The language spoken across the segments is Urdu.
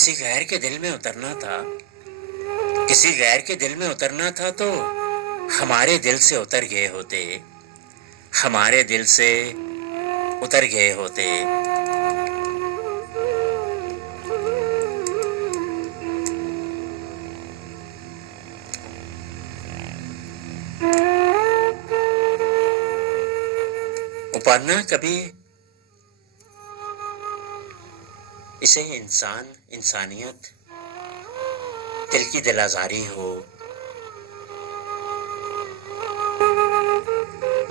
کسی غیر کے دل میں اترنا تھا، کسی غیر کے دل میں اترنا تھا تو ہمارے دل سے اتر گئے ہوتے، ہمارے دل سے اتر گئے ہوتے۔ اپارنا کبھی اسے انسانیت، دل کی دل آزاری ہو،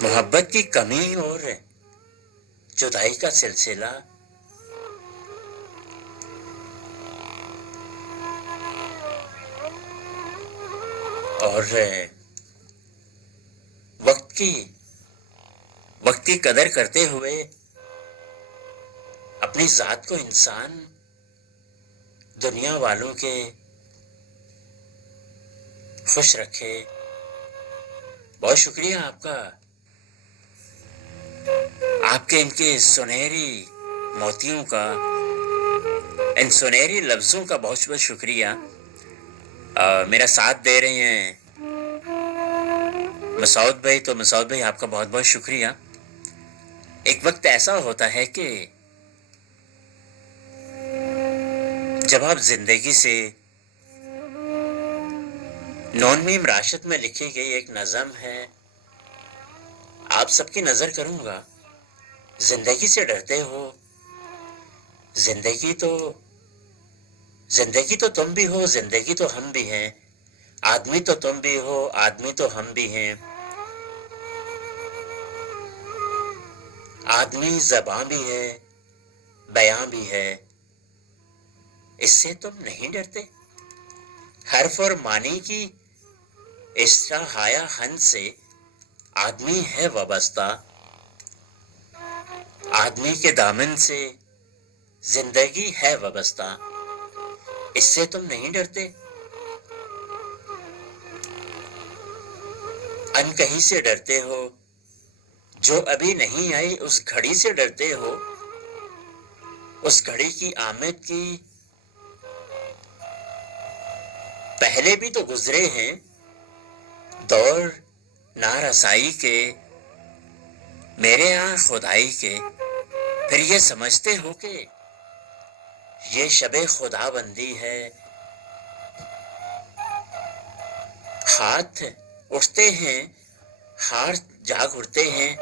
محبت کی کمی اور جدائی کا سلسلہ، اور وقت کی قدر کرتے ہوئے اپنی ذات کو انسان دنیا والوں کے خوش رکھے۔ بہت شکریہ آپ کا، آپ کے ان کے سنہری موتیوں کا، ان سنہری لفظوں کا بہت بہت شکریہ۔ میرا ساتھ دے رہے ہیں مسعود بھائی، تو مسعود بھائی آپ کا بہت بہت شکریہ۔ ایک وقت ایسا ہوتا ہے کہ جب آپ زندگی سے، نون میم راشد میں لکھی گئی ایک نظم ہے، آپ سب کی نظر کروں گا، زندگی سے ڈرتے ہو، زندگی تو تم بھی ہو، زندگی تو ہم بھی ہیں، آدمی تو تم بھی ہو، آدمی تو ہم بھی ہیں، آدمی زباں بھی ہے، بیاں بھی ہے، اس سے تم نہیں ڈرتے؟ حرف اور معنی کی اشتہایا ہن سے آدمی ہے وابستہ، آدمی کے دامن سے زندگی ہے وابستہ، اس سے تم نہیں ڈرتے؟ ان کہیں سے ڈرتے ہو، جو ابھی نہیں آئی اس گھڑی سے ڈرتے ہو، اس گھڑی کی آمد کی پہلے بھی تو گزرے ہیں دور نارسائی کے، میرے ہاں خدائی کے، پھر یہ سمجھتے ہو کہ یہ شب خدا بندی ہے، ہاتھ اٹھتے ہیں، ہاتھ جاگ اٹھتے ہیں،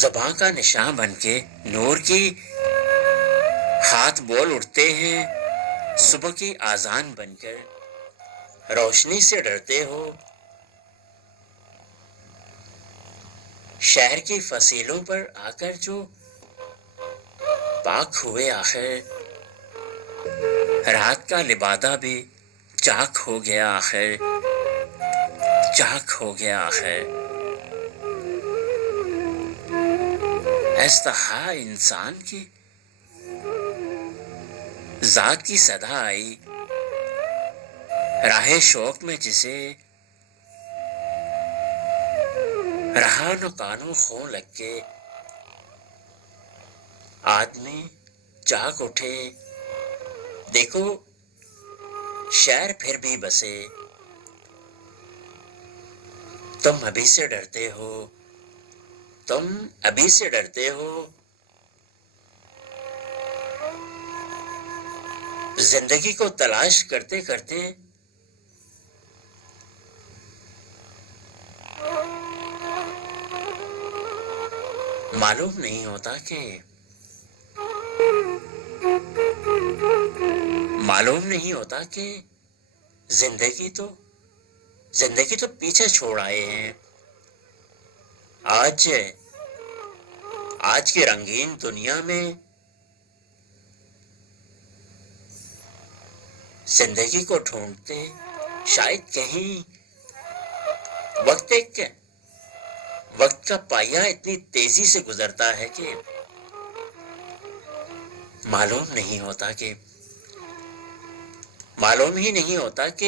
زباں کا نشاں بن کے نور کی ہاتھ بول اٹھتے ہیں، صبح کی آذان بن کر روشنی سے ڈرتے ہو، شہر کی فصیلوں پر آ کر جو پاک ہوئے آخر، رات کا لبادہ بھی چاک ہو گیا آخر، چاک ہو گیا آخر۔ ایستہا انسان کی ذات کی صدا آئی، راہ شوق میں جسے رہا نہ کانوں خوں لگ کے، آدمی جاگ اٹھے، دیکھو شہر پھر بھی بسے، تم ابھی سے ڈرتے ہو، تم ابھی سے ڈرتے ہو، زندگی کو تلاش کرتے کرتے معلوم نہیں ہوتا کہ زندگی تو پیچھے چھوڑ آئے ہیں۔ آج کی رنگین دنیا میں زندگی کو ڈھونڈتے، شاید کہیں وقت کا پائیہ اتنی تیزی سے گزرتا ہے کہ معلوم ہی نہیں ہوتا کہ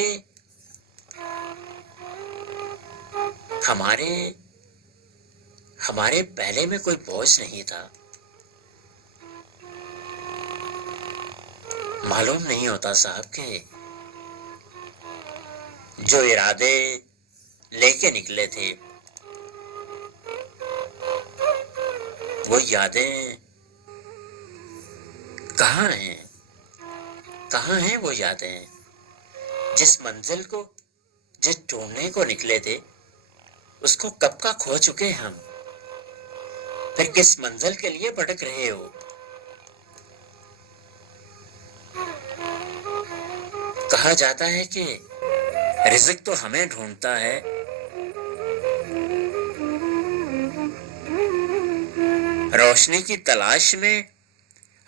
ہمارے پہلے میں کوئی بوجھ نہیں تھا، معلوم نہیں ہوتا صاحب کہ جو ارادے لے کے نکلے تھے وہ یادیں کہاں ہیں؟ کہاں ہیں وہ یادیں؟ جس منزل کو، جس ڈھونڈنے کو نکلے تھے اس کو کب کا کھو چکے ہم، پھر کس منزل کے لیے بھٹک رہے ہو؟ کہا جاتا ہے کہ رزق تو ہمیں ڈھونڈتا ہے، روشنی کی تلاش میں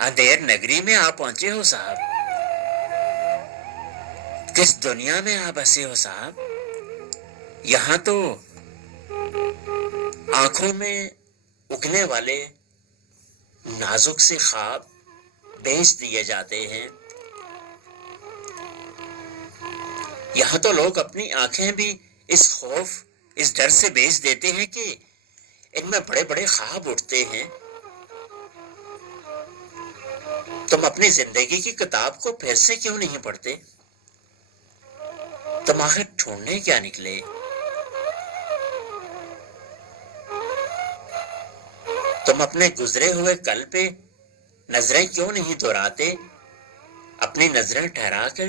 اندھیر نگری میں آپ پہنچے ہو صاحب، کس دنیا میں آپ بسے ہو صاحب؟ یہاں تو آنکھوں میں اگنے والے نازک سے خواب بیچ دیے جاتے ہیں، یہاں تو لوگ اپنی آنکھیں بھی اس خوف، اس ڈر سے بیچ دیتے ہیں کہ ان میں بڑے بڑے خواب اٹھتے ہیں۔ تم اپنی زندگی کی کتاب کو پھر سے کیوں نہیں پڑھتے؟ تم آخر ڈھونڈنے کیا نکلے؟ تم اپنے گزرے ہوئے کل پہ نظریں کیوں نہیں دہراتے؟ اپنی نظریں ٹھہرا کر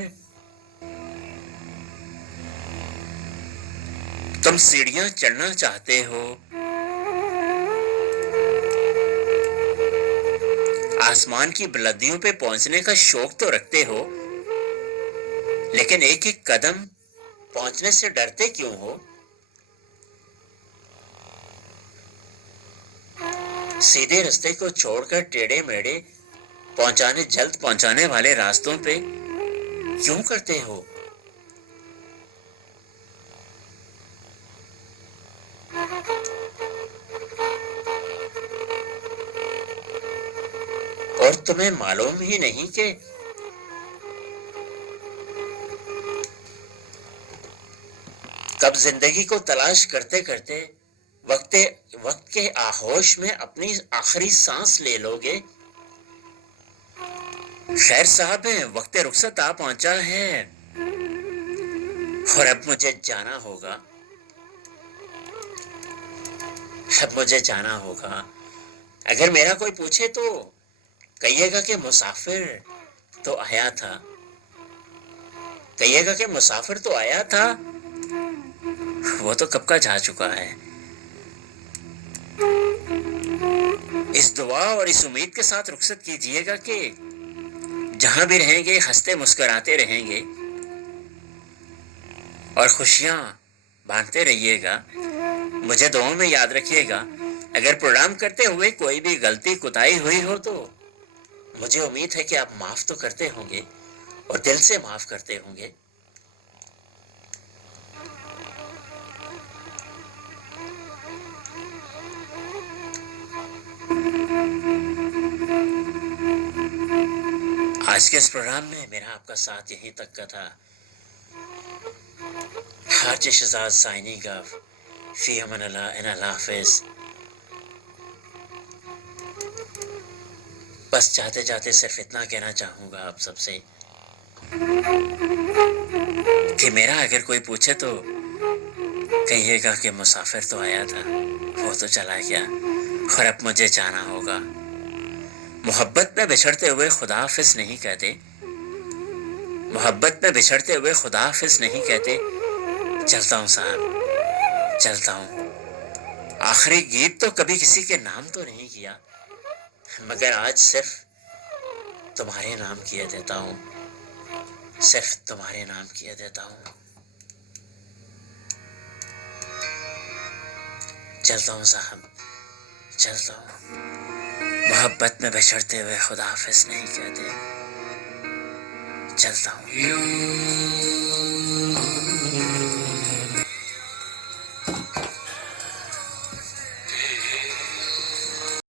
تم سیڑھیاں چڑھنا چاہتے ہو، آسمان کی بلندیوں پہ پہنچنے کا شوق تو رکھتے ہو، لیکن ایک ایک قدم پہنچنے سے ڈرتے کیوں ہو؟ سیدھے رستے کو چھوڑ کر ٹیڑھے میڑھے جلد پہنچانے والے راستوں پہ کیوں کرتے ہو؟ اور تمہیں معلوم ہی نہیں کہ کب زندگی کو تلاش کرتے کرتے وقت کے آغوش میں اپنی آخری سانس لے لو گے؟ خیر صاحب، وقت رخصت آ پہنچا ہے اور اب مجھے جانا ہوگا، اب مجھے جانا ہوگا۔ اگر میرا کوئی پوچھے تو کہیے گا کہ مسافر تو آیا تھا، کہیے گا کہ مسافر تو آیا تھا، وہ تو کب کا جا چکا ہے۔ اس دعا اور اس امید کے ساتھ رخصت کیجئے گا کہ جہاں بھی رہیں گے ہنستے مسکراتے رہیں گے اور خوشیاں بانٹتے رہیے گا۔ مجھے دعاؤں میں یاد رکھیے گا۔ اگر پروگرام کرتے ہوئے کوئی بھی غلطی کوتاہی ہوئی ہو تو مجھے امید ہے کہ آپ معاف تو کرتے ہوں گے اور دل سے معاف کرتے ہوں گے۔ آج کے اس پروگرام میں میرا آپ کا ساتھ یہیں تک کا تھا۔ حاج شہزاد سائننگ آف، فی امان اللہ ان اللہ حافظ۔ بس جاتے جاتے صرف اتنا کہنا چاہوں گا آپ سب سے کہ میرا اگر کوئی پوچھے تو کہیے گا کہ مسافر تو آیا تھا، وہ تو چلا گیا اور اب مجھے جانا ہوگا۔ محبت میں بچھڑتے ہوئے خدا حافظ نہیں کہتے، محبت میں بچھڑتے ہوئے خدا حافظ نہیں کہتے۔ چلتا ہوں صاحب، چلتا ہوں۔ آخری گیت تو کبھی کسی کے نام تو نہیں کیا، مگر آج صرف تمہارے نام کیے دیتا ہوں، صرف تمہارے نام کیے دیتا ہوں۔ چلتا ہوں صاحب، چلتا ہوں۔ محبت میں بچھڑتے ہوئے خدا حافظ نہیں کہتے، چلتا ہوں۔